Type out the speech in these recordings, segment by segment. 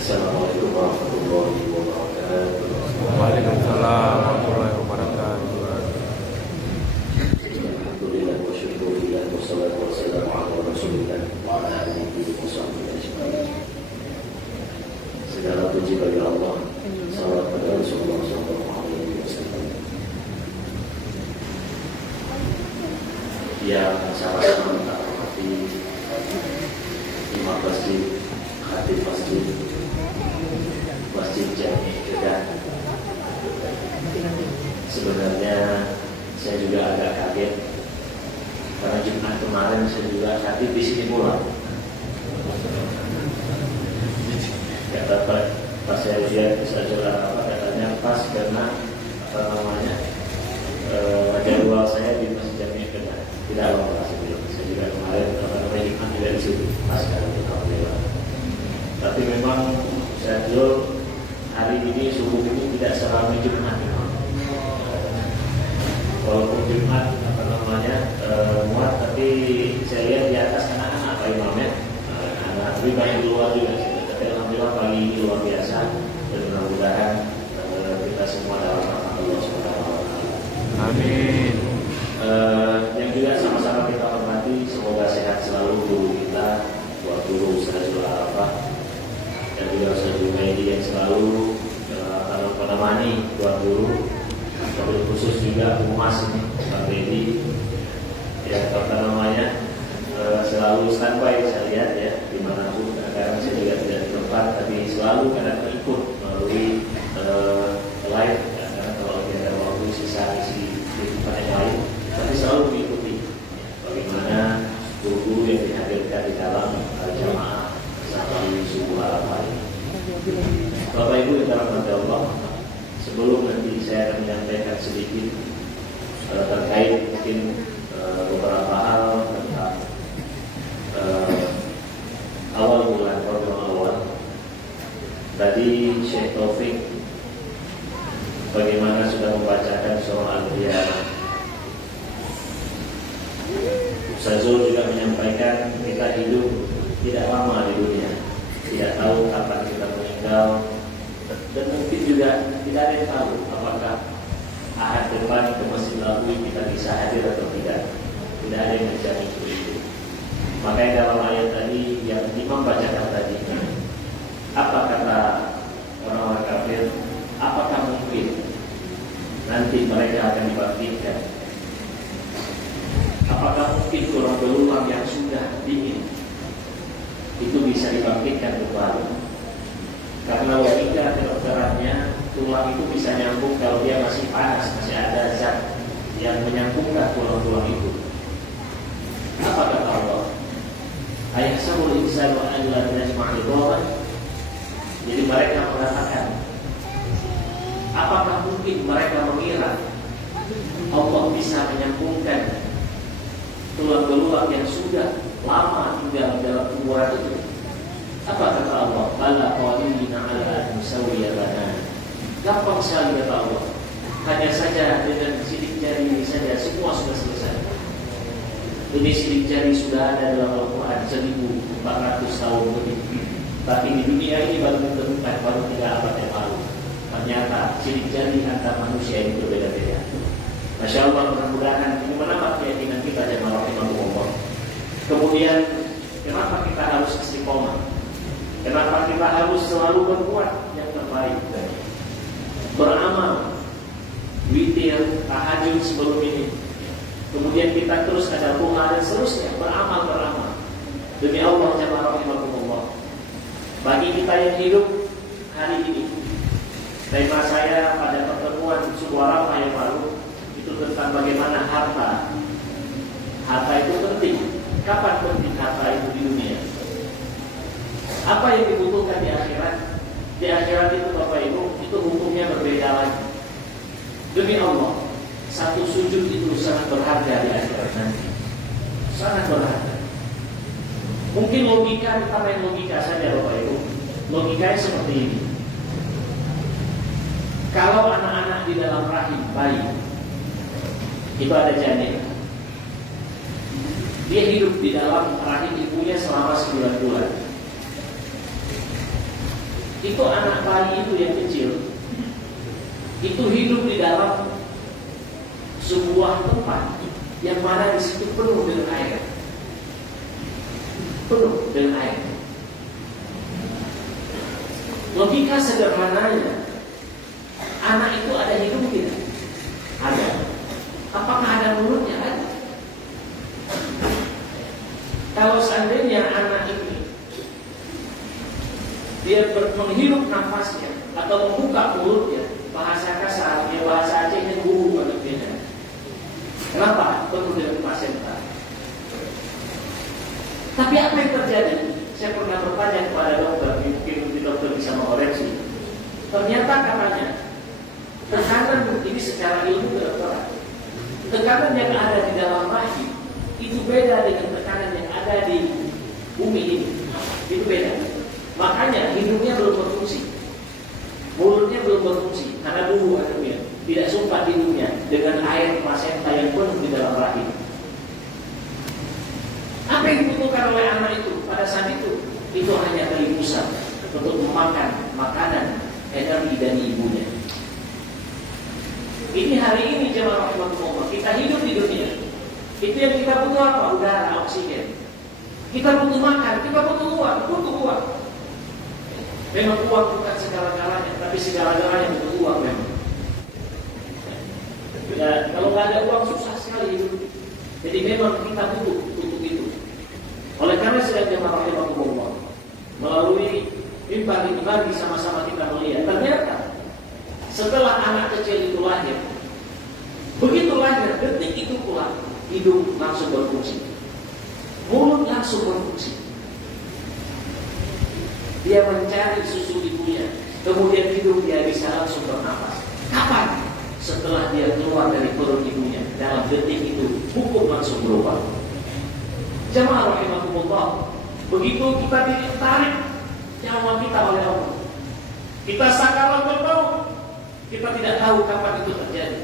Assalamualaikum warahmatullahi wabarakatuh. Waalaikumsalam warahmatullahi wabarakatuh. Alhamdulillah wa syukurillah wa salatu wa salamu ala rasulillah wa ala alihi wa sahbihi ajma'in. Segala puji bagi Allah, salawat pada Rasulullah sallallahu alaihi wasallam. Yang sama-sama kita hormati imam masjid, khatib masjid, Masjid Jami Kedah. Sebenarnya saya juga agak kaget karena Jumat kemarin saya juga khatib di sini pula. Kata pas saya lihat katanya pas karena jadwal saya di Masjid Jami Kedah tidak lama sebelum. Saya juga kemarin Jumat juga di situ pas kali alhamdulillah. Tapi memang saya jual hari ini subuh ini tidak seramai Jumat. Walaupun Jumat muat, tapi saya lihat di atas anak-anak Pak Imam ya, anak lebih banyak di luar juga. Tapi alhamdulillah pagi ini luar biasa dan mudah-mudahan kita semua dalam rahmat Allah Subhanahu wa taala. Amin. Yang juga sama-sama kita hormati, semoga sehat selalu guru kita, buat guru Ustazul Arafah dan juga Ustaz Junaidi yang selalu menemani buat guru, terus khusus juga humas ini Pak Bedi yang selalu standby saya lihat ya dimanapun. Kadang saya juga tidak di tempat tapi selalu kadang ikut melalui live ya, karena kalau ada waktu sisa isi di tempat yang lain tapi selalu mengikuti bagaimana guru yang dihadirkan di dalam jamaah sampai subuh Arafah. Bapak Ibu yang dirahmati Allah, sebelum nanti saya akan menyampaikan sedikit terkait mungkin beberapa hal tentang awal bulan Ramadan awal. Tadi Syekh Taufik bagaimana sudah membacakan surah Al-Qiyamah. Ustazul juga menyampaikan kita hidup tidak lama di dunia, tidak tahu kapan kita meninggal, dan mungkin juga tidak ada yang tahu apakah ahad depan ke Masjid Nabawi kita bisa hadir atau tidak. Tidak ada yang menjamin itu. Makanya dalam ayat tadi yang Imam bacakan tadi, apa kata orang-orang kafir? Apakah mungkin nanti mereka akan dibangkitkan? Apakah mungkin tulang belulang yang sudah dingin itu bisa dibangkitkan kembali? Karena logika kedokterannya tulang itu bisa nyambung kalau dia masih panas, masih ada zat yang menyambungkan tulang-tulang itu. Apa kata Allah? Ayahsabul insanu an la yasma'u dhawan. Jadi mereka mengatakan, apakah mungkin mereka mengira Allah bisa menyambungkan tulang belulang yang sudah lama tinggal dalam kuburan itu? Apa kata Allah? Bala qadirina ala an nusawiya banana. Gampang sekali kata Allah. Hanya saja dengan sidik jari ini saja semua sudah selesai. Ini sidik jari sudah ada dalam Al-Quran 1400 tahun lebih. Tapi di dunia ini baru ditemukan baru 3 abad yang lalu. Ternyata sidik jari antar manusia ini berbeda-beda. Masya Allah, mudah-mudahan ini menambah keyakinan kita jemaah rahimahullah. Kemudian kenapa kita harus istiqomah? Kenapa kita harus selalu berbuat yang terbaik? Beramal, witir, tahajud sebelum ini. Kemudian kemudian kita terus ada doa dan seterusnya, beramal. Demi Allah jamaah rahimakumullah, bagi kita yang hidup hari ini, tema saya pada pertemuan Subwarata yang baru itu tentang bagaimana harta itu penting. Kapan penting harta itu di dunia? Apa yang dibutuhkan di akhirat? Di akhirat itu Bapak Ibu, itu hukumnya berbeda lagi. Demi Allah, satu sujud itu sangat berharga di akhirat nanti. Sangat berharga. Mungkin logika, kita main logika saja Bapak Ibu. Logikanya seperti ini. Kalau anak-anak di dalam rahim bayi itu ada janin, dia hidup di dalam rahim ibunya selama 9 bulan. Itu anak bayi itu yang kecil, itu hidup di dalam sebuah tempat yang mana di situ penuh dengan air. Penuh dengan air. Logika sederhananya, anak itu ada hidup tidak? Ada. Apakah ada mulutnya? Ada. Kalau seandainya anak ini dia menghirup nafasnya atau membuka mulutnya, bahasa kasar, ya bahasa Acehnya guru maksudnya. Kenapa? Penuh dengan placenta. Tapi apa yang terjadi? Saya pernah bertanya kepada dokter, mungkin dokter bisa mengoreksi. Ternyata katanya tekanan ini secara ilmu kedokteran, tekanan yang ada di dalam rahim itu beda dengan tekanan yang ada di bumi ini. Itu beda. Makanya hidungnya belum berfungsi, mulutnya belum berfungsi karena dulu adanya tidak sempat hidungnya dengan air placenta yang penuh di dalam rahim. Apa yang dibutuhkan oleh anak itu pada saat itu? Itu hanya kelipusan untuk memakan makanan energi dari ibunya. Ini hari ini jemaah rahimahullah, kita hidup di dunia. Itu yang kita butuh apa? Udara, oksigen. Kita butuh makan, kita butuh uang. Memang uang bukan segala-galanya, tapi segala-galanya butuh uang memang. Ya, kalau nggak ada uang susah sekali hidup. Jadi memang kita butuh itu. Oleh karena sedang jemaah rahimahullah, melalui mimbar ini sama-sama kita melihat, ternyata setelah anak kecil itu lahir, begitu lahir, detik itu pula hidung langsung berfungsi, mulut langsung berfungsi. Dia mencari susu ibunya, kemudian hidung dia bisa langsung bernafas. Kapan? Setelah dia keluar dari perut ibunya, dalam detik itu hukum langsung berubah. Jamaah rahimahumullah, begitu kita ditarik nyawa kita oleh Allah, kita sakaratul maut, kita tidak tahu kapan itu terjadi.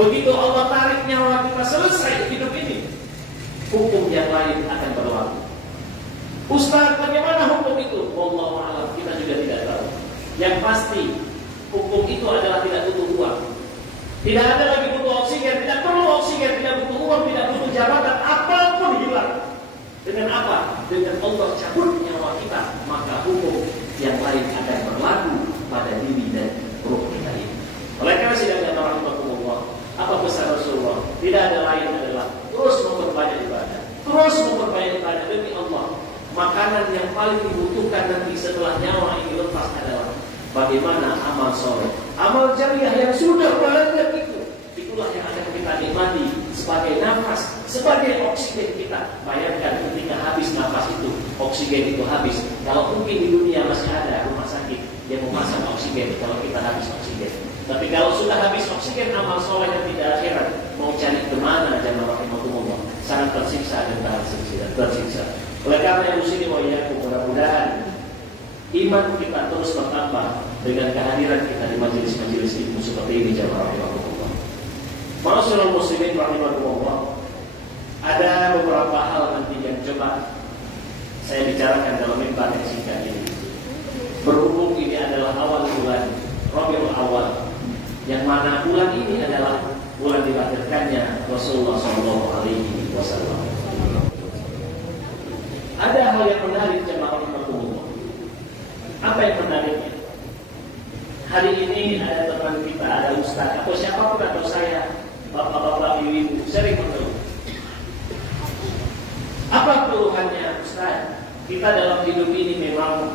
Begitu Allah tarik nyawa kita selesai hidup ini, hukum yang lain akan berlaku. Ustaz, bagaimana hukum itu? Wallahu a'lam, kita juga tidak tahu. Yang pasti hukum itu adalah tidak butuh uang. Tidak ada lagi butuh oksigen, tidak perlu oksigen, tidak butuh uang, tidak butuh jabatan, apapun hilang. Dengan apa? Dengan Allah cabut nyawa kita, maka hukum yang lain akan berlaku pada diri dan ruh kita ini. Oleh karena sidang dan rahmatullah, apa pesan Rasulullah? Tidak ada lain adalah terus memperbanyak ibadah demi Allah. Makanan yang paling dibutuhkan nanti setelah nyawa ini lepas adalah bagaimana amal soleh, amal jariah yang sudah banyak itulah yang akan kita nikmati sebagai nafas, sebagai oksigen kita. Bayangkan ketika habis nafas itu, oksigen itu habis. Kalau mungkin di dunia masih ada rumah sakit yang memasang oksigen kalau kita habis oksigen. Tapi kalau sudah habis oksigen, amal soleh yang tidak akhirat, mau cari kemana jamaah rahimahumullah, sangat tersiksa dan tersiksa. Oleh karena yang muslim mudah-mudahan iman kita terus bertambah dengan kehadiran kita di majelis-majelis ilmu seperti ini jamaah rahimahumullah. Ma'asyiral muslimin rahimahumullah, ada beberapa hal nanti yang coba saya bicarakan dalam mimbar yang singkat ini. Berhubung ini adalah awal bulan Rabiul Awal, yang mana bulan ini adalah bulan dilahirkannya Rasulullah SAW. Ada hal yang menarik jemaah rahimahumullah. Apa yang menariknya? Hari ini ada teman kita, ada ustaz atau siapapun atau saya, bapak-bapak, ibu-ibu sering mengeluh. Apa keluhannya Ustaz? Kita dalam hidup ini memang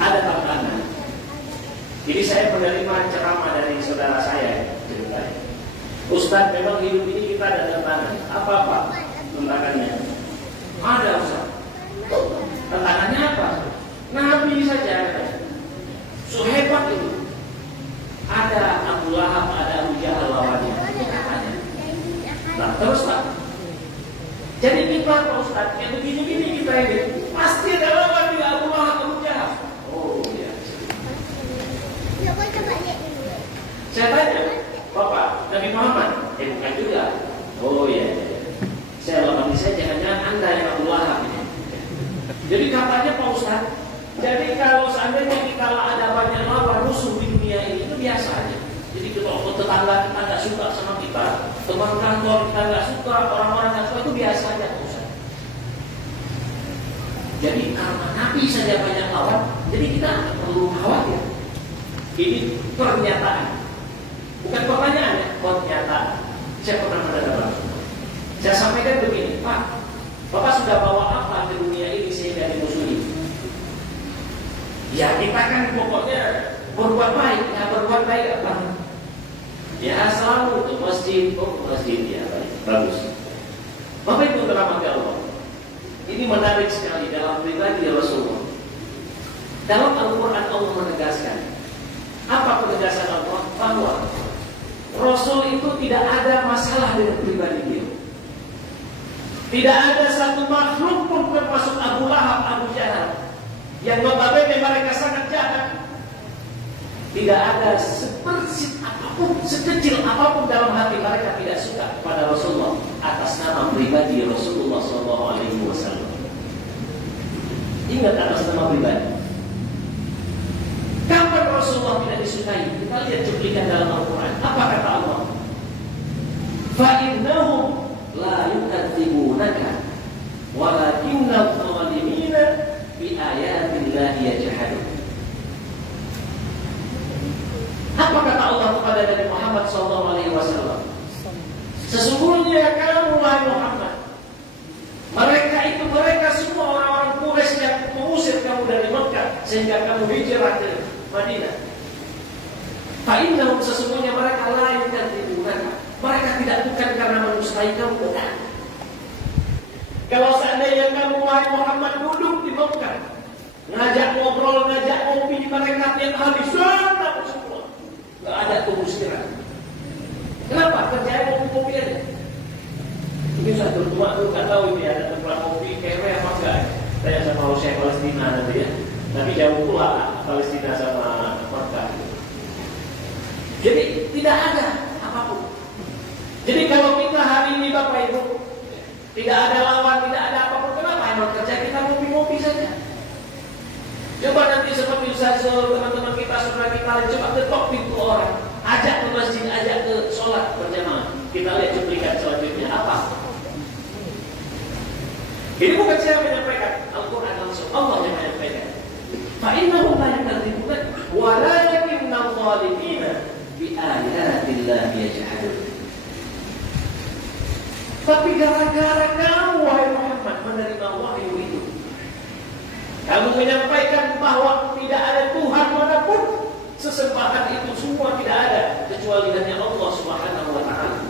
ada tantangan. Jadi saya menerima ceramah dari saudara saya ceritanya. Ustaz, memang hidup ini kita ada tantangan. Apa tantangannya? Ada Ustaz. Tantangannya apa? Nabi saja so hebat itu. Ada Abu Lahab, ada Abu Jahal lawannya. Nah terus Pak, jadi kita Pak Ustaz, yang begini-gini kita ini pasti ada lawan di Abu Lahab, Abu Jahal. Oh iya. Saya tanya, Bapak, Nabi Muhammad? Bukan juga. Oh iya. Saya lawan saya, jangan-jangan Anda yang Abu Lahab ini. Jadi katanya Pak Ustaz, jadi kalau seandainya kita ada banyak lawan musuh di dunia ini, itu biasa aja. Jadi kalau tetangga kita nggak suka sama kita, teman kantor kita nggak suka, orang-orang nggak suka, itu biasa aja Pak Ustaz. Jadi karena Nabi saja banyak lawan, jadi kita perlu khawatir. Ini pernyataan, bukan pertanyaan ya, pernyataan. Saya pernah mendengar. Saya sampaikan begini, Pak, Bapak sudah bawa apa ke dunia ini sehingga dimusuhi? Ya kita kan pokoknya berbuat baik, ya berbuat baik apa? Ya selalu untuk masjid, masjid ya baik, bagus. Bapak Ibu dirahmati Allah. Ini menarik sekali dalam pribadi Rasulullah. Dalam Al-Quran Allah menegaskan, apa penegasan Allah? Bahwa Rasul itu tidak ada masalah dengan pribadi dia. Tidak ada satu makhluk pun termasuk Abu Lahab, Abu Jahal yang notabene mereka sangat jahat. Tidak ada sepersit apapun, sekecil apapun dalam hati mereka tidak suka kepada Rasulullah atas nama pribadi Rasulullah SAW. Ingat atas nama pribadi. Kapan Rasulullah tidak disukai? Kita lihat cuplikan dalam Al-Quran. Apa kata Allah? Fa'innahum la yukadzibunaka walakinnal zalimina bi ayatillahi yajhadun. Apa kata Allah kepada Nabi Muhammad SAW? Sesungguhnya kamu wahai Muhammad, mereka semua orang-orang Quraisy yang mengusir kamu dari Mekah sehingga kamu hijrah ke Madinah. Fa'innahum, sesungguhnya mereka la yukadzibunaka, mereka tidak bukan karena mendustai kamu, bukan. Kalau seandainya kamu wahai Muhammad duduk di Mekah, ngajak ngobrol, ngajak ngopi, mereka tiap hari senang semua, nggak ada kemusyrikan. Kenapa? Kerjanya ngopi aja. Ini saya bertumah tuh nggak tahu ini ada tempat ngopi kewe apa enggak. Saya sama Syekh Palestina nanti ya. Tapi jauh pula Palestina sama Mekah. Jadi tidak ada apapun. Jadi kalau kita hari ini Bapak Ibu tidak ada lawan, tidak ada apapun, kenapa emang kerja kita ngopi-ngopi saja? Coba nanti seperti Ustaz teman-teman kita, saudara kita, coba ketok pintu orang, ajak ke masjid, ajak ke sholat berjamaah. Kita lihat cuplikan selanjutnya apa? Ini bukan saya menyampaikan, Al-Quran langsung Allah yang menyampaikan. Fa'innahum la yukadzibunaka walakinnal zalimina bi ayatillahi yajhadun. Tapi gara-gara kamu wahai Muhammad menerima wahyu itu, kamu menyampaikan bahwa tidak ada Tuhan manapun, sesembahan itu semua tidak ada kecuali hanya Allah Subhanahu wa ta'ala.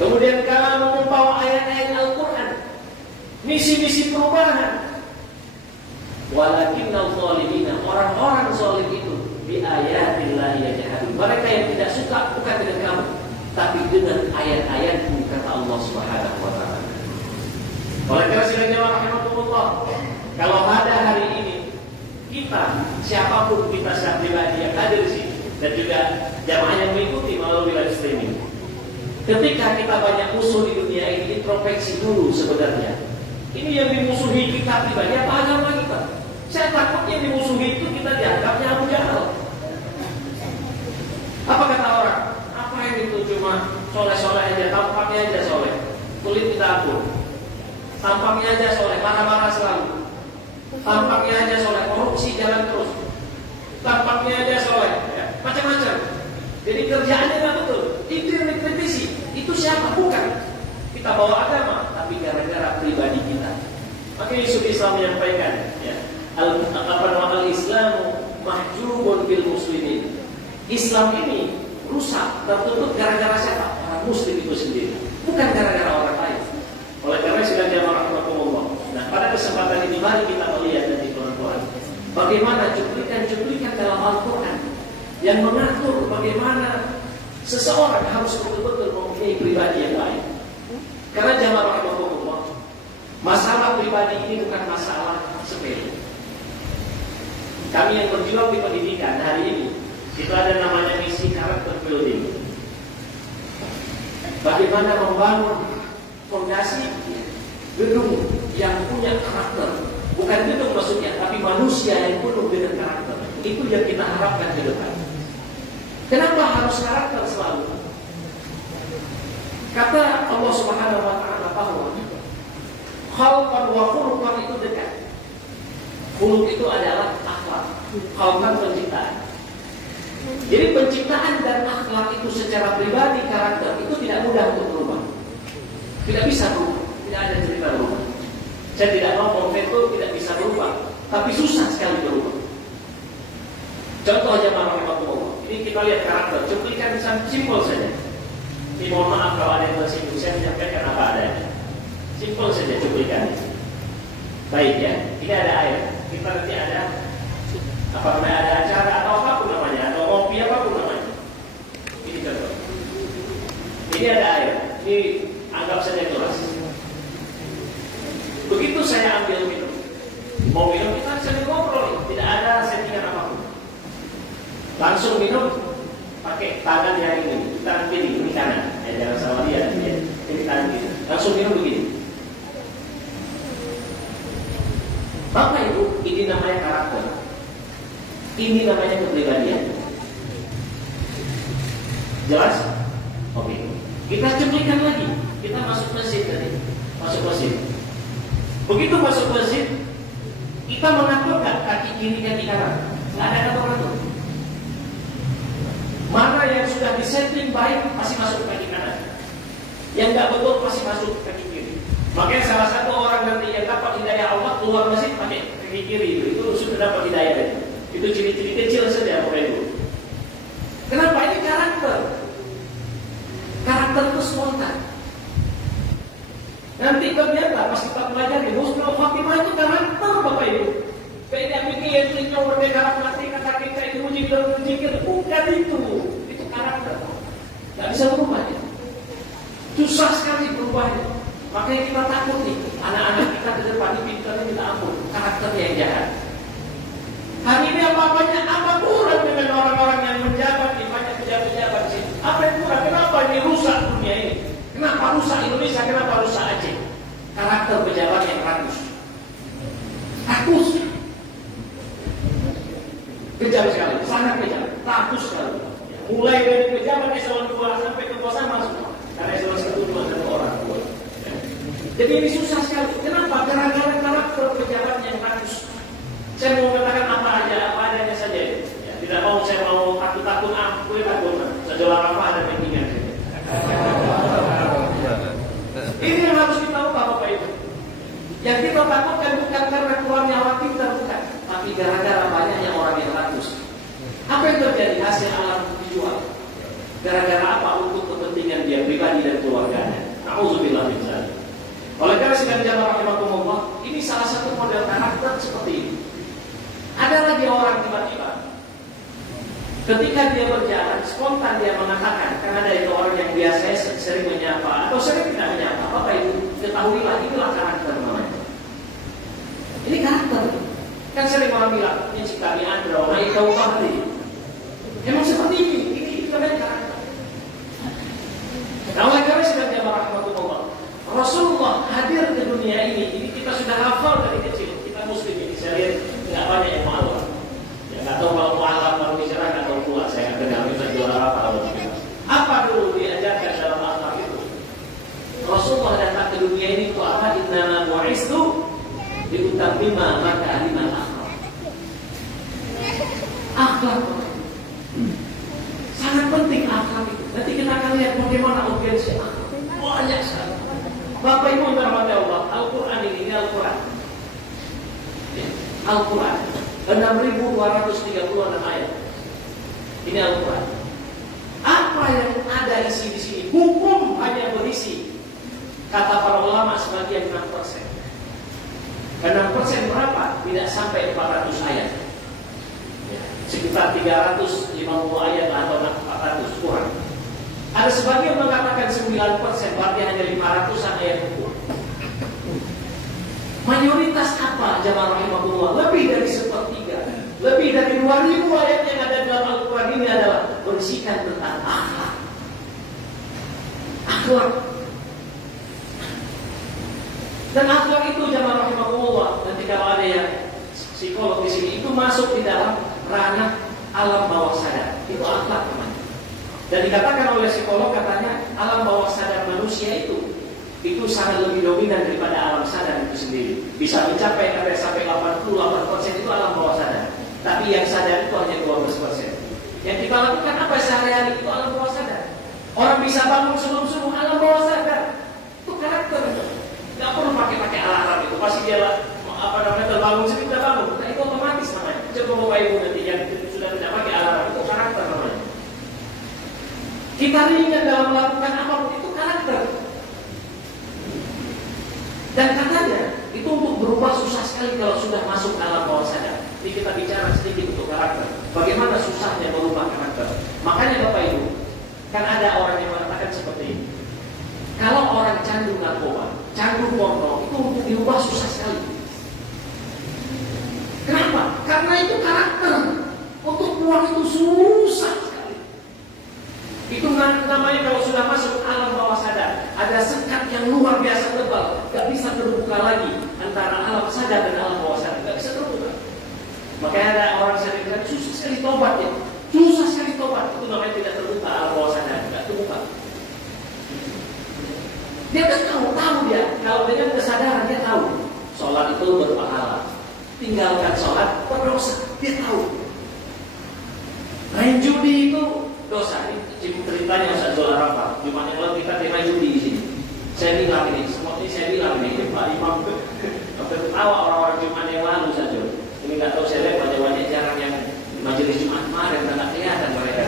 Kemudian kamu membawa ayat-ayat Al-Quran, misi-misi perubahan. Walakinnal zalimina, orang-orang zalim itu bi ayatillahi yajhadun. Mereka yang tidak suka bukan dengan kamu, tapi dengan ayat-ayatmu, kata Allah Subhanahu wa ta'ala. Oleh karena itu rahimahullah, kalau ada hari ini kita, siapapun kita secara pribadi yang hadir di sini dan juga jamaah yang mengikuti melalui live streaming, ketika kita banyak musuh di dunia ini, introspeksi dulu sebenarnya. Ini yang dimusuhi kita pribadi apa agama kita? Saya takutnya dimusuhi itu kita dianggapnya Abu Jahal. Apa kata orang? Apa ini tuh cuma soleh-soleh aja, tampaknya aja soleh, kulit kita akur, tampaknya aja soleh, marah-marah selalu, tampaknya aja soleh, korupsi jalan terus, tampaknya aja soleh, ya, macam-macam. Jadi kerjaannya nggak betul. Itu yang dikritisi. Itu siapa? Bukan. kita bawa agama, tapi gara-gara pribadi kita. Maka Yusuf Islam menyampaikan, ya, al-Islamu mahjubun bil muslimin. Islam ini rusak, tertutup gara-gara siapa? Orang Muslim itu sendiri, bukan gara-gara orang lain. Oleh karena sudah jamaah rahmatullah. Nah, pada kesempatan ini mari kita melihat dari Quran, bagaimana cuplikan-cuplikan dalam Al-Quran yang mengatur bagaimana seseorang harus betul-betul mempunyai pribadi yang baik. Karena jamaah rahmatullah, masalah pribadi ini bukan masalah sepele. Kami yang berjuang di pendidikan hari ini, itu ada namanya misi karakter building. Bagaimana membangun fondasi gedung yang punya karakter. Bukan gedung maksudnya, tapi manusia yang penuh dengan karakter. Itu yang kita harapkan ke depan. Kenapa harus karakter selalu? Kata Allah Subhanahu wa taala bahwa khalqan wa khuluqan itu dekat. Khuluq itu adalah akhlak, khalqan penciptaan. Jadi penciptaan dan akhlak itu secara pribadi, karakter itu tidak mudah untuk berubah. Tidak bisa berubah, tidak ada cerita berubah. Saya tidak mau itu tidak bisa berubah, tapi susah sekali berubah. Contoh aja rahmatullah. Ini kita lihat karakter, cuplikan simpel saja. Ini mohon maaf kalau ada yang tersinggung, saya menyampaikan apa adanya. Simpel saja cuplikan. Baik ya, ini ada air. Kita nanti ada apa namanya, ada acara atau apapun namanya, atau kopi apapun namanya. Ini contoh. Ini ada air. Ini anggap saja gelas. Begitu saya ambil minum, mau minum kita sambil ngobrol, tidak ada settingan apapun. Langsung minum pakai tangan yang ini, tangan kiri, ini kanan. Jangan sama dia, ini tangan kiri. Langsung minum begini. Maka itu, ini namanya karakter. Ini namanya kepribadian. Jelas? Oke. Kita cuplikan lagi. Kita masuk masjid tadi. Masuk masjid. Begitu masuk masjid, kita mengatur nggak kaki kiri kaki kanan? Nggak ada kata-kata. Mana yang sudah disetting baik pasti masuk kaki kanan. Yang nggak betul pasti masuk kaki kiri. Makanya salah satu orang nanti yang dapat hidayah Allah keluar masjid pakai kaki kiri itu sudah dapat hidayah. Itu ciri-ciri kecil saja Bapak Ibu. Kenapa? Ini karakter. Karakter itu spontan. Nanti ternyata pas kita pelajari Husnul Khotimah itu karakter Bapak Ibu. Kayak pikir yang tinggal merdeka mati kata kita itu muji dan zikir, bukan itu. Itu karakter. Tidak bisa berubah ya. Susah sekali berubahnya. Makanya kita takut nih, anak-anak kita ke depan ini pintarnya kita ampun, karakternya yang jahat. Hari ini apa-apanya, apa kurang dengan orang-orang yang menjabat di banyak pejabat-pejabat di sini? Apa yang kurang? Kenapa ini rusak dunia ini? Kenapa rusak Indonesia? Kenapa rusak Aceh? Karakter pejabat yang rakus. Rakus. Kejam sekali, sangat kejam, rakus sekali. Mulai dari pejabat eselon 2 sampai kekuasaan masuk. Karena eselon 1 cuma 1 orang. Jadi ini susah sekali. Kenapa? Gara-gara karakter pejabat yang rakus. Saya mau mengatakan apa adanya saja. Ya, tidak mau saya mau takut-takut takut. Sejolah apa ada pentingan. Ini yang harus kita ubah Bapak Ibu. Yang kita takutkan bukan karena keluarnya orang pintar bukan, tapi gara-gara banyaknya orang yang rakus. Apa yang terjadi? Hasil alam dijual. Gara-gara apa? Untuk kepentingan dia pribadi dan keluarganya. Nauzubillah min dzalik. Oleh karena sekalian jamaah rahimakumullah, ini salah satu model karakter seperti ini. Ada lagi orang tiba-tiba ketika dia berjalan spontan dia mengatakan, karena ada itu orang yang biasa sering menyapa atau sering tidak menyapa, Bapak Ibu ketahuilah itulah karakter namanya. Ini karakter. Kan sering orang bilang, ini si kami andro, nah itu pasti. Emang seperti ini namanya karakter. Nah, oleh karena sekalian jamaah rahimakumullah, Rasulullah hadir ke dunia ini kita sudah hafal dari kecil. Kita muslim ini, saya lihat nggak banyak yang malu. Ya nggak tahu kalau mualaf kalau bicara nggak tahu pula. Saya nggak kenal kita juara apa kalau bicara. Apa dulu diajarkan dalam akhlak itu? Rasulullah datang ke dunia ini itu apa? Innama bu'istu liutammima makarimal akhlak. Akhlak sangat penting akhlak itu. Nanti kita akan lihat bagaimana urgensi akhlak. Banyak sekali. Ibu yang dirahmati Allah, Al-Quran ini Al-Quran. Ya, Al-Quran 6.236 ayat. Ini Al-Quran. Apa yang ada isi di sini? Hukum hanya berisi, kata para ulama, sebagian 6%. 6% berapa? Tidak sampai 400 ayat. Ya, sekitar 350 ayat atau 400 kurang. Ada sebagian mengatakan 9%, berarti hanya 500-an ayat hukum. Mayoritas apa, jamaah rahimahullah? Lebih dari sepertiga, lebih dari 2000 ayat yang ada dalam Al-Quran ini adalah berisikan tentang akhlak. Akhlak. Dan akhlak itu, jamaah rahimahullah, nanti kalau ada yang psikolog di sini, itu masuk di dalam ranah alam bawah sadar. Itu akhlak namanya. Dan dikatakan oleh psikolog, katanya alam bawah sadar manusia itu sangat lebih dominan daripada alam sadar itu sendiri. Bisa mencapai sampai 88% itu alam bawah sadar. Tapi yang sadar itu hanya 12%. Yang kita lakukan apa sehari-hari itu alam bawah sadar. Orang bisa bangun sebelum-sebelum alam bawah sadar. Itu karakter. Tidak perlu pakai alarm itu. Pasti dia terbangun sedikit bangun. Nah, itu otomatis namanya. Coba Bapak Ibu nanti yang sudah tidak pakai alarm itu karakter namanya. Kita ringan dalam melakukan apapun itu karakter. Dan katanya itu untuk berubah susah sekali kalau sudah masuk alam bawah sadar. Jadi kita bicara sedikit untuk karakter. Bagaimana susahnya berubah karakter. Makanya Bapak Ibu, kan ada orang yang mengatakan seperti ini. Kalau orang candu narkoba, candu porno, itu untuk diubah susah sekali. Kenapa? Karena itu karakter. Untuk keluar itu susah sekali. Itu namanya kalau sudah masuk alam bawah sadar, ada sekat yang luar biasa tebal, gak bisa terbuka lagi antara alam sadar dan alam bawah sadar, gak bisa terbuka. Makanya ada orang sering bilang susah sekali tobat ya, susah sekali tobat. Itu namanya tidak terbuka alam bawah sadar, gak terbuka. Dia kan tahu dia kalau dengan kesadaran dia tahu sholat itu berpahala, tinggalkan sholat berdosa, dia tahu. Main judi itu dosa. Ini ceritanya Ustaz Zul Arafah. Jumat yang lalu kita tema judi di sini. Saya bilang ini, seperti saya bilang ini, Pak Imam ketawa orang-orang Jumat yang lalu saja. Ini nggak tahu saya lihat wajah-wajah jarang yang majelis Jumat kemarin, nggak kelihatan mereka.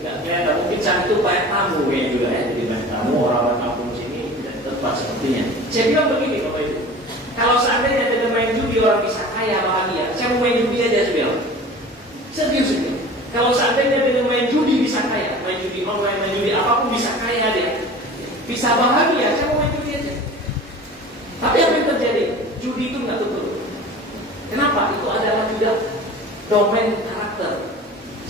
Nggak kelihatan. Mungkin saat itu banyak tamu kayak juga ya. Jadi banyak tamu orang-orang kampung sini tidak tepat sepertinya. Saya bilang begini Bapak Ibu. Kalau seandainya dengan main judi orang bisa kaya bahagia, saya mau main judi aja saya bilang. Serius ini. Kalau seandainya dengan main judi bisa kaya, main judi online, main judi apapun bisa kaya dia, bisa bahagia, saya mau main judi aja. Tapi apa yang terjadi? Judi itu nggak tutup. Kenapa? Itu adalah juga domain karakter.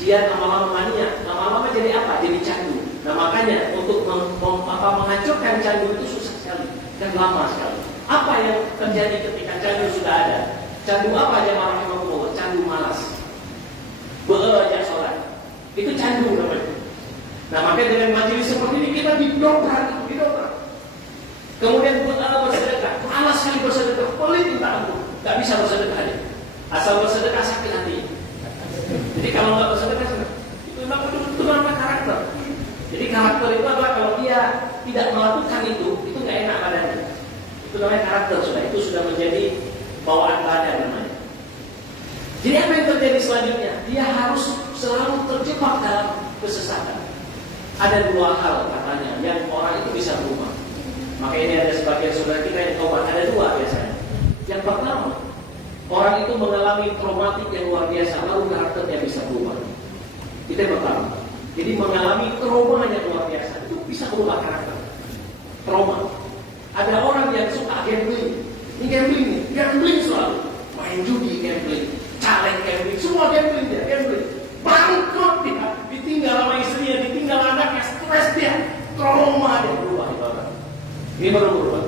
Dia lama-lama mania, lama-lama jadi apa? Jadi candu. Nah makanya untuk menghancurkan candu itu susah sekali dan lama sekali. Apa yang terjadi ketika candu sudah ada? Candu apa aja rahimahullah? Candu malas. Bekerja sholat. Itu candu namanya. Nah makanya dengan majelis seperti ini kita didobrak. Kemudian buat Allah bersedekah. Malas sekali bersedekah. Pelit minta ampun. Gak bisa bersedekah aja. Asal bersedekah sakit hati. Jadi kalau nggak bersedekah itu memang itu namanya karakter. Jadi karakter itu adalah kalau dia tidak melakukan itu nggak enak badannya. Itu namanya karakter sudah. Itu sudah menjadi bawaan badan namanya. Jadi apa yang terjadi selanjutnya? Dia harus selalu terjebak dalam kesesatan. Ada dua hal katanya yang orang itu bisa berubah. Maka ini ada sebagian saudara kita yang tobat. Ada dua biasanya. Yang pertama, orang itu mengalami traumatik yang luar biasa, lalu karakternya bisa berubah. Itu yang pertama. Jadi mengalami trauma yang luar biasa, itu bisa berubah karakter. Trauma. Ada orang yang suka gambling. Ini gambling selalu. Main judi gambling. Caleg gambling, semua gambling dia, gambling. Bangkrut dia, ditinggal sama istrinya, ditinggal anaknya, stres dia, trauma dia berubah itu orang. Ini baru berubah.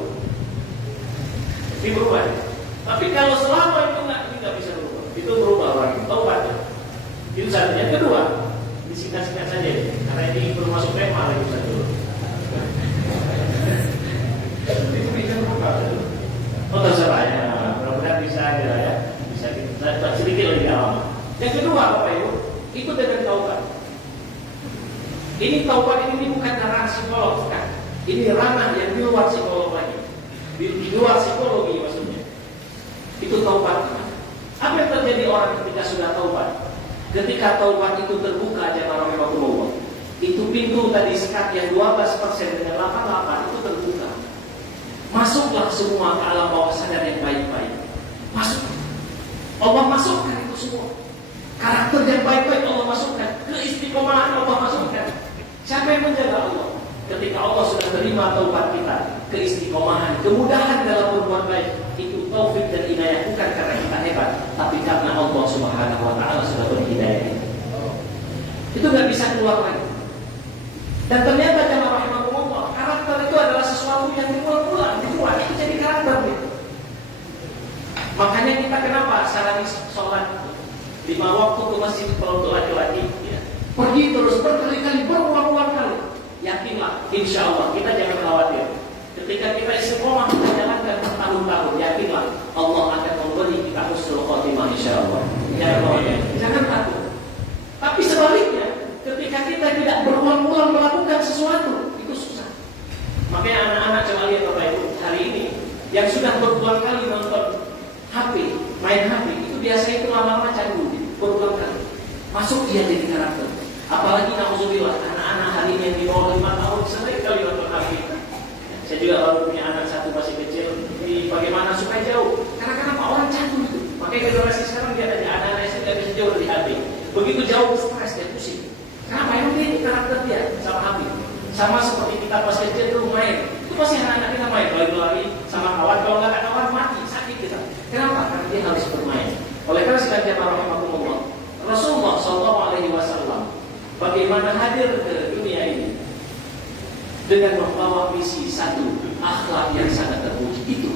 Ini berubah. Tapi kalau selama itu nggak bisa berubah, itu berubah orang itu. Taubat. Itu satu. Yang kedua, disingkat-singkat saja, karena ini belum masuk tema lagi satu. Itu bisa berubah. Oh terserah ya, mudah-mudahan bisa aja ya. Sedikit lebih awal. Yang kedua Bapak Ibu, itu dengan taubat. Ini taubat ini bukan cara psikolog, bukan. Ini ranah yang di luar psikolog lagi, di luar psikologi maksudnya. Itu taubat. Apa yang terjadi orang ketika sudah taubat? Ketika taubat itu terbuka, jemaah rahimahullah, itu pintu tadi sekat yang 12% dengan 88 itu terbuka. Masuklah semua ke alam bawah sadar yang baik-baik. Masuk. Allah masukkan itu semua. Karakter yang baik-baik Allah masukkan. Keistiqomahan Allah masukkan. Siapa yang menjaga Allah? Ketika Allah sudah terima taubat kita, keistiqomahan, kemudahan dalam berbuat baik, itu taufik dan hidayah bukan karena kita hebat, tapi karena Allah Subhanahu wa taala sudah beri hidayah. Itu nggak bisa keluar lagi. Dan ternyata jemaah rahimahumullah, karakter itu adalah sesuatu yang diulang-ulang, dibuat, itu jadi karakter gitu. Makanya kita kenapa sehari sholat 5 waktu ke masjid kalau untuk laki-laki, ya, pergi terus berkali-kali, berulang-ulang kali. Yakinlah, insya Allah kita jangan khawatir. Ketika kita istiqomah menjalankan bertahun-tahun, yakinlah Allah akan memberi kita husnul khotimah insya Allah. Jangan takut. Tapi sebaliknya, ketika kita tidak berulang-ulang melakukan sesuatu, itu susah. Makanya anak-anak coba lihat Bapak Ibu hari ini yang sudah berulang kali nonton HP, main HP, itu biasanya itu lama-lama candu, berulang kali. Masuk dia jadi karakter. Apalagi na'udzubillah, anak-anak hari ini yang di bawah 5 tahun sering kali nonton HP. Saya juga baru punya anak satu masih kecil. Bagaimana supaya jauh? Karena kenapa orang candu itu? Makanya generasi sekarang dia tanya anak-anak saya tidak bisa jauh dari HP. Begitu jauh stres dia pusing. Kenapa? Emang dia karakter dia sama HP. Sama seperti kita pas kecil dulu main. Itu pasti anak-anak kita main lari-lari sama kawan. Kalau nggak ada kawan mati, sakit kita. Kenapa? Karena dia harus bermain. Oleh karena sekalian jemaah rahimahumullah, Rasulullah SAW bagaimana hadir ke dunia ini dengan membawa misi satu, akhlak yang sangat terpuji itu.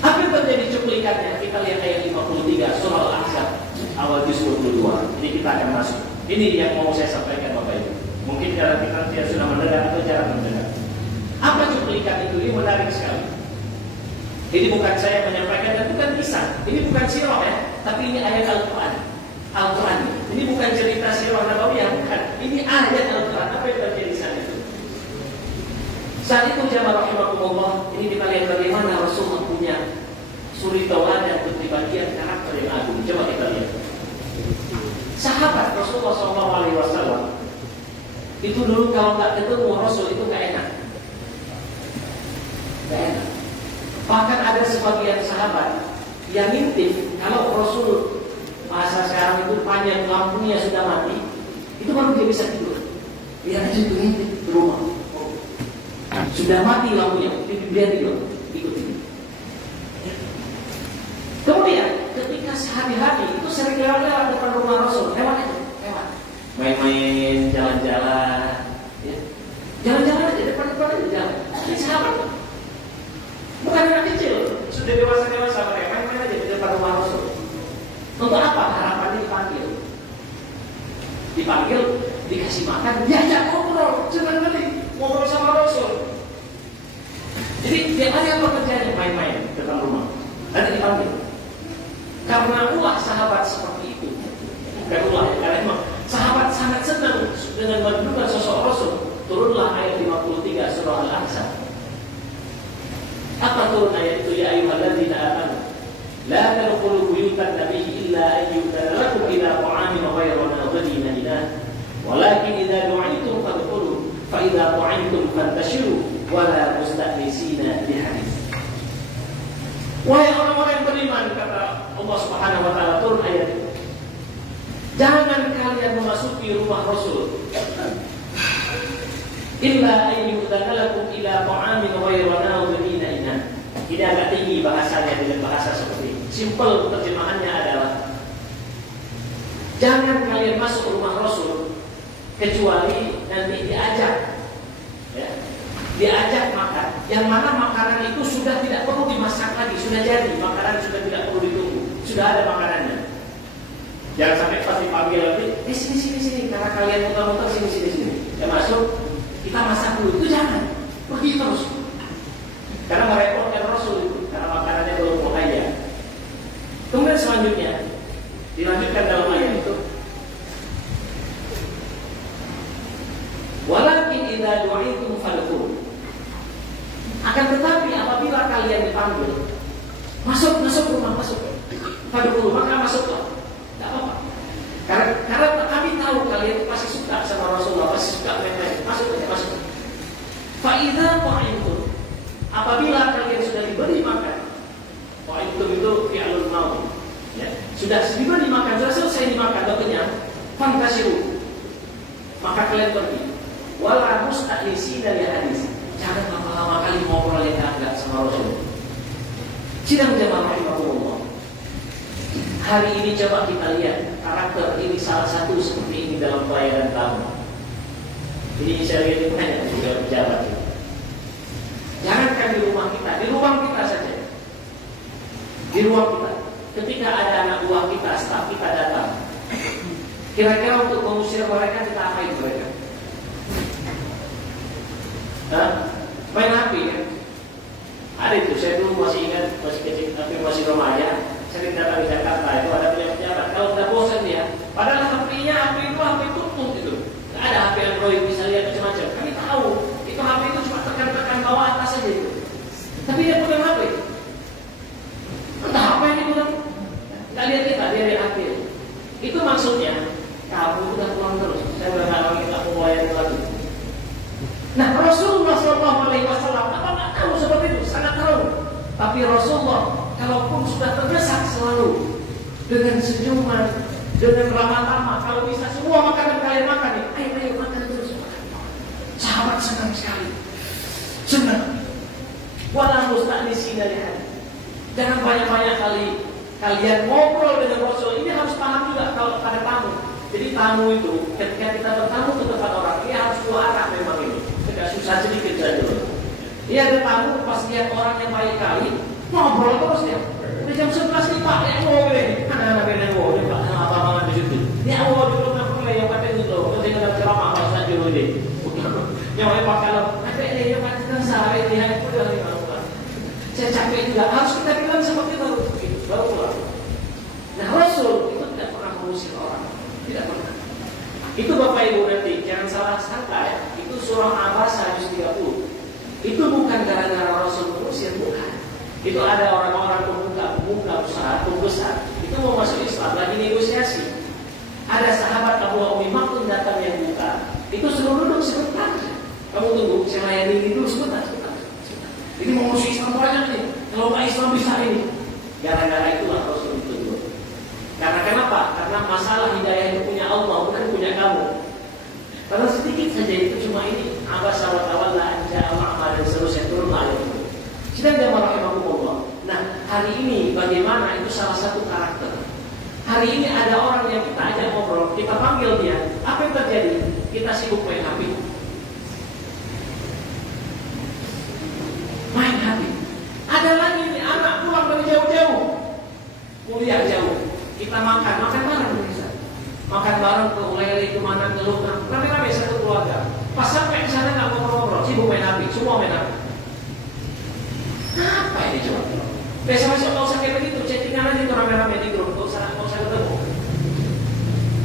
Apa yang terjadi cuplikannya? Kita lihat ayat 53 surah Al-Ahzab awal juz 22. Ini kita akan masuk. Ini yang mau saya sampaikan Bapak Ibu. Mungkin karena kita sudah mendengar atau jarang mendengar. Apa cuplikan itu? Ini menarik sekali. Ini bukan saya menyampaikan dan bukan kisah. Ini bukan sirah ya, tapi ini ayat Al-Quran. Al-Quran. Ini bukan cerita sirah nabawiyah, bukan. Ini ayat Al-Quran. Apa yang terjadi saat itu? Saat itu jamaah rahimahumullah, ini kita lihat bagaimana Rasulullah punya suri tauladan kepribadian karakter yang agung. Coba kita lihat. Sahabat Rasulullah SAW itu dulu kalau nggak ketemu Rasul itu nggak enak. Nggak enak. Bahkan ada sebagian sahabat yang ngintip kalau Rasul masa sekarang itu panjang lampunya sudah mati, itu baru dia bisa tidur. Dia aja itu ngintip di rumah. Sudah mati lampunya, dia tidur, ikut tidur. Kemudian ketika sehari-hari itu sering lewat depan rumah Rasul, lewat aja, lewat. Main-main, jalan-jalan, ya. Jalan-jalan aja depan-depan aja jalan. Ini sahabat. Bukan anak kecil, sudah dewasa-dewasa mereka main-main aja di depan rumah Rasul. Untuk apa? Harapannya dipanggil. Dipanggil, dikasih makan, diajak ngobrol, senang kali ngobrol sama Rasul. Jadi dia ada pekerjaannya main-main di depan rumah. Nanti dipanggil. Karena ulah sahabat seperti itu. Bukan ulah ya, karena memang sahabat sangat senang dengan mendudukan sosok Rasul. Turunlah ayat 53 surah Al-Ahzab. Apa turun ayat itu? Ya ayyuhalladzina amanu la tadkhulu buyutan nabiyyi illa an yu'dhana lakum ila ta'amin ghayra nadhirina ilah walakin idza du'itum fadkhulu fa idza ta'imtum fantashiru wa la musta'nisina bihadits. Wahai orang-orang yang beriman, kata Allah Subhanahu wa taala turun ayat itu. Jangan kalian memasuki rumah Rasul illa an yu'dhana lakum ila ta'amin ghayra nadhirina ilah. Ini agak tinggi bahasanya dengan bahasa seperti ini. Simpel terjemahannya adalah jangan kalian masuk rumah Rasul kecuali nanti diajak, ya, diajak makan. Yang mana makanan itu sudah tidak perlu dimasak lagi, sudah jadi, makanan sudah tidak perlu ditunggu, sudah ada makanannya. Jangan sampai pas dipanggil lagi, sini, karena kalian muter-muter sini. Ya masuk, kita masak dulu. Itu jangan, pergi terus. Karena merepotkan Rasul itu, karena makanannya belum muhayya. Kemudian selanjutnya dilanjutkan dalam ayat itu. Walakin idza du'itum fadkhulu. Akan tetapi apabila kalian dipanggil, masuk rumah, masuk. Fadkhulu, maka masuklah. Enggak apa-apa. Karena kami tahu kalian pasti suka sama Rasulullah, pasti suka main-main. Masuk aja, masuk. Fa idza ta'imtum, apabila kalian sudah diberi makan, ta'imtum itu fi'lul maudhi. Ya, sudah diberi makan, sudah selesai dimakan, sudah kenyang, fantasiru, maka kalian pergi. Wala musta'nisina li hadis, jangan lama-lama kali ngobrol yang agak sama Rasul. Sidang jamaah rahimahullah. Hari ini coba kita lihat karakter ini salah satu seperti ini dalam pelayanan tamu. Ini saya lihat banyak juga pejabat. Jangankan di rumah kita, di ruang kita saja. Di ruang kita. Ketika ada anak buah kita, staf kita datang, kira-kira untuk mengusir mereka kita apain mereka? Main HP kan? Ada itu, saya dulu masih ingat, masih kecil, tapi masih remaja, sering datang di Jakarta, itu ada pejabat. Kalau udah bosan dia, padahal HP tutup gitu. Nggak ada HP Android bisa lihat macam-macam. Kami tahu, itu HP itu cuma tekan-tekan bawah atas saja itu. Tapi dia punya HP. Entah apa yang dibilang. Nggak lihat kita, dia lihat HP. Itu maksudnya, kamu udah pulang terus. Saya udah nggak lagi kita mau bayar lagi. Nah, Rasulullah SAW apa nggak tahu seperti itu, sangat tahu. Tapi Rasulullah, kalaupun sudah terdesak selalu dengan senyuman, dengan ramah-ramah. Kalau bisa semua makanan kalian makan nih, ayo makan terus. Sahabat senang sekali, senang. Wala musta'nisina li hadis. Jangan banyak-banyak kali kalian ngobrol dengan Rasul. Ini harus paham juga kalau pada tamu. Jadi tamu itu ketika kita bertamu ke tempat orang, dia harus dua arah memang ini. Tidak susah sedikit saja. Dia ada tamu pas lihat orang yang baik kali, ngobrol terus dia. Di jam 11 nih Pak, ya mau ini. Anak-anak yang mau ini Pak, apa-apa di situ. Dia mau di rumah mulai yang pakai itu, mesti ada ceramah pas saja ini. Yang mau Pak kalau ada ini yang pakai sehari dia udah lima. Saya capek juga, harus kita bilang seperti itu baru pulang. Nah Rasul itu tidak pernah mengusir orang, tidak pernah. Itu Bapak Ibu nanti jangan salah sangka ya. Itu surah Al-Baqarah ayat 30. Itu bukan gara-gara Rasul mengusir, bukan. Itu ada orang-orang pemuka usaha, pembesar. Itu mau masuk Islam lagi negosiasi. Ada sahabat Abu Ummi Maktum datang yang buka. Itu suruh duduk sebentar. Kamu tunggu, saya layani dulu sebentar. Ini mau masuk Islam banyak nih. Kalau nggak Islam bisa ini. Gara-gara itulah Rasul itu. Karena kenapa? Karena masalah hidayah itu punya Allah, bukan punya kamu. Karena sedikit saja itu cuma ini. Abasa wa tawalla an ja'a a'ma dan seterusnya turun ayat itu. Sedang jamaah rahimahumullah. Nah, hari ini bagaimana itu salah satu karakter. Hari ini ada orang yang kita ajak ngobrol, kita panggil dia. Apa yang terjadi? Kita sibuk main HP. Main HP. Ada lagi nih anak pulang dari jauh-jauh, kuliah jauh. Kita makan bareng bisa. Makan bareng ke Ulele, ke mana, ke Luka. Rame-rame satu keluarga. Pas sampai di sana nggak ngobrol-ngobrol, sibuk main HP, semua main HP. Apa ini coba? Besok kalau usah kayak begitu, chattingan aja itu rame-rame di grup, nggak usah ketemu.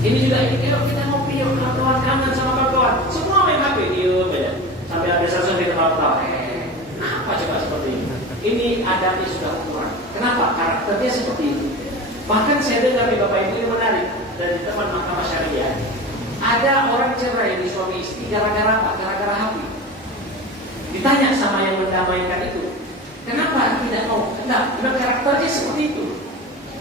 Ini juga ini kita mau pion kawan kangen sama kawan, semua main HP dia beda. Sampai ada sesuatu di tempat-tempat. Apa coba seperti ini? Ini adabnya sudah kurang. Kenapa? Karakternya seperti itu. Bahkan saya dengar nih Bapak Ibu ini menarik dari teman mahkamah syariah. Ada orang cerai di suami istri gara-gara apa? Gara-gara HP. Ditanya sama yang mendamaikan itu, kenapa tidak mau? Enggak, karakternya seperti itu.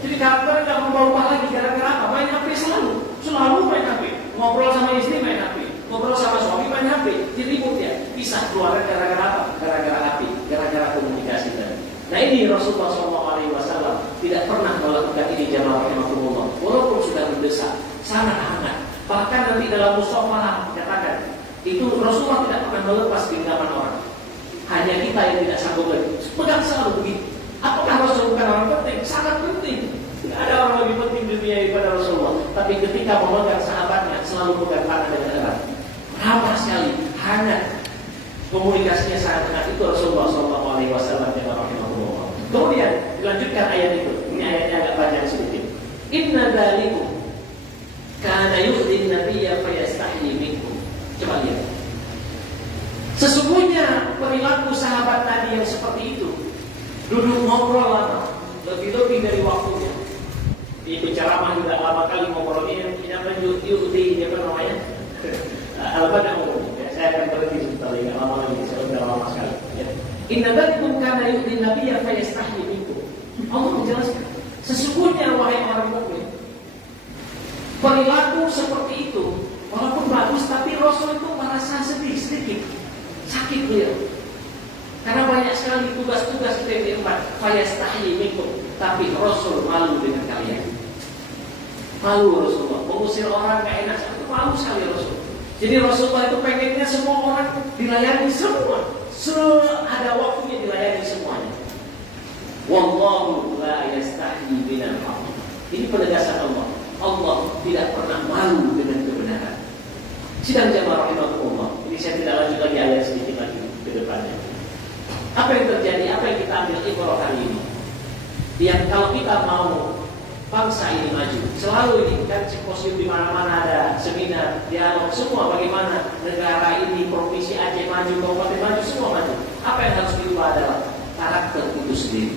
Jadi karakternya tidak berubah lagi gara-gara apa? Main HP selalu main HP. Ngobrol sama istri main HP, ngobrol sama suami main HP. Diribut ya, pisah keluarga gara-gara apa? Gara-gara HP, gara-gara komunikasi tadi. Nah ini Rasulullah SAW tidak pernah melakukan ini jamaah rahimahumullah. Walaupun sudah mendesak, sangat hangat. Bahkan nanti dalam musyawarah katakan itu Rasulullah tidak pernah melepas genggaman orang. Hanya kita yang tidak sanggup lagi. Pegang selalu begitu. Apakah Rasul bukan orang penting? Sangat penting. Tidak ada orang lebih penting di dunia daripada Rasulullah. Tapi ketika memegang sahabatnya selalu pegang tangan dengan erat. Ramah sekali, hangat. Komunikasinya sangat hangat. Itu Rasulullah SAW. Kemudian dilanjutkan ayat itu. Ini ayatnya agak panjang sedikit. Inna dzalikum kana yu'dhin nabiyya fayastahyi minkum. Coba lihat. Sesungguhnya perilaku sahabat tadi yang seperti itu, duduk ngobrol lama, lebih-lebih dari waktunya. Di penceramah juga lama kali ngobrolnya, ini apa namanya? Al-Badah umum. Saya akan berhenti sebentar lagi, nggak lama lagi, saya sudah lama sekali. Ya. Inna dzalikum kana yu'dhin nabiyya fayastahyi minkum. Allah menjelaskan, sesungguhnya wahai orang mukmin, perilaku seperti itu walaupun bagus, tapi Rasul itu merasa sedikit sakit beliau. Karena banyak sekali tugas-tugas kita yang diemban, fayastahyi minkum, tapi Rasul malu dengan kalian. Malu Rasulullah, mengusir orang gak enak, itu malu sekali Rasul. Jadi Rasulullah itu pengennya semua orang dilayani semua, ada waktunya dilayani semuanya. Wallahu la yastahyi minal haqq. Ini penegasan Allah. Allah tidak pernah malu dengan kebenaran. Sidang jamaah rahimakumullah. Ini saya tidak lanjut lagi ayat sedikit lagi ke depannya. Apa yang terjadi? Apa yang kita ambil ibrah kali ini? Yang kalau kita mau bangsa ini maju, selalu ini kan simposium di mana-mana ada seminar, dialog, semua bagaimana negara ini, provinsi Aceh maju, kabupaten maju, semua maju. Apa yang harus diubah adalah karakter itu sendiri,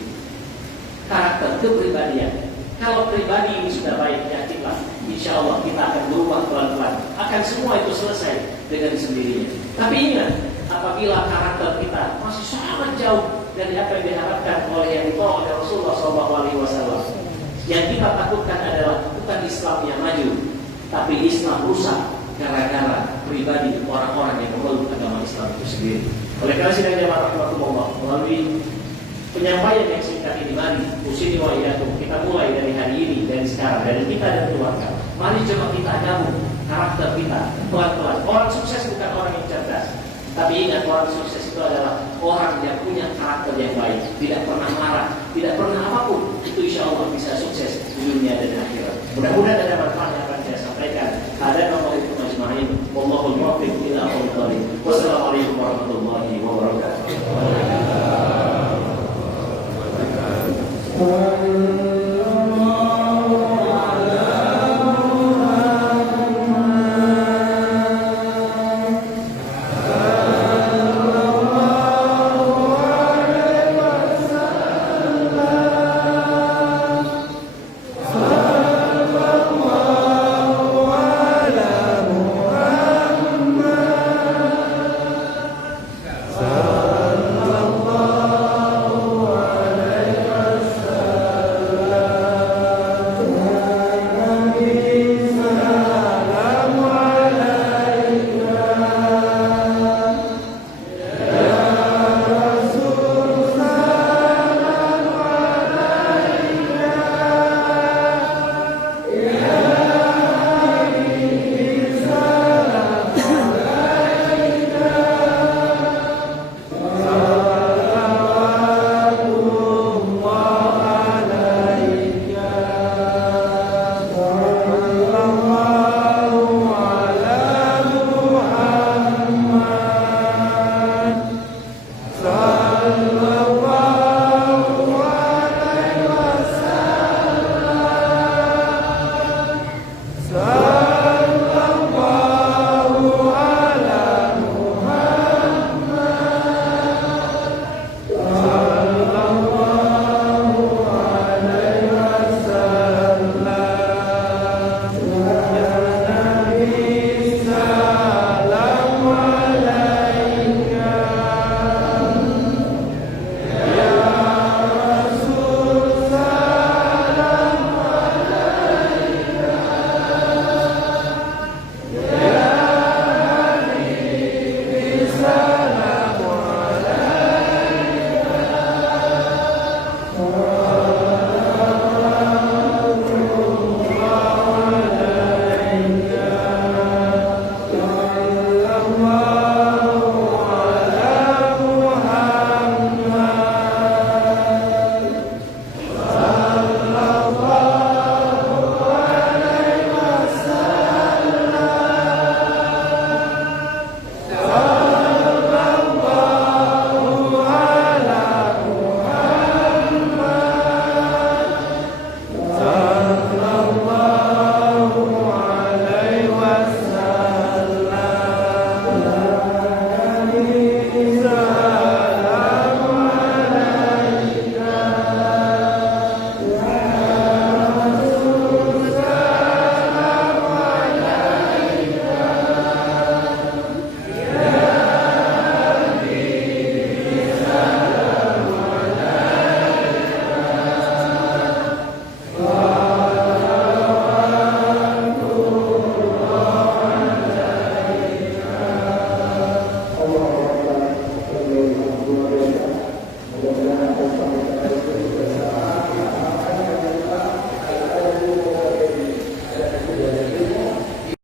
karakter kepribadian. Kalau pribadi ini sudah baik, yakinlah, insya Allah kita akan berubah pelan-pelan. Akan semua itu selesai dengan sendirinya. Tapi ingat, apabila karakter kita masih sangat jauh dari apa yang diharapkan oleh yang dibawa oleh Rasulullah SAW, yang kita takutkan adalah bukan Islam yang maju, tapi Islam rusak gara-gara pribadi orang-orang yang memeluk agama Islam itu sendiri. Oleh karena sidang jamaah rahimakumullah, melalui penyampaian yang singkat ini, mari usini wa iyyakum, kita mulai dari hari ini, dari sekarang, dari kita dan keluarga. Mari coba kita gabung karakter kita pelan-pelan. Orang sukses bukan orang yang cerdas, tapi ingat, orang sukses itu adalah orang yang punya karakter yang baik, tidak pernah marah, tidak pernah apapun. Itu insya Allah bisa sukses di dunia dan akhirat. Mudah-mudahan ada manfaat yang akan saya sampaikan. Ada nomor itu majma'in. Wallahul muwaffiq ila aqwamit thoriq. Wassalamualaikum warahmatullahi wabarakatuh.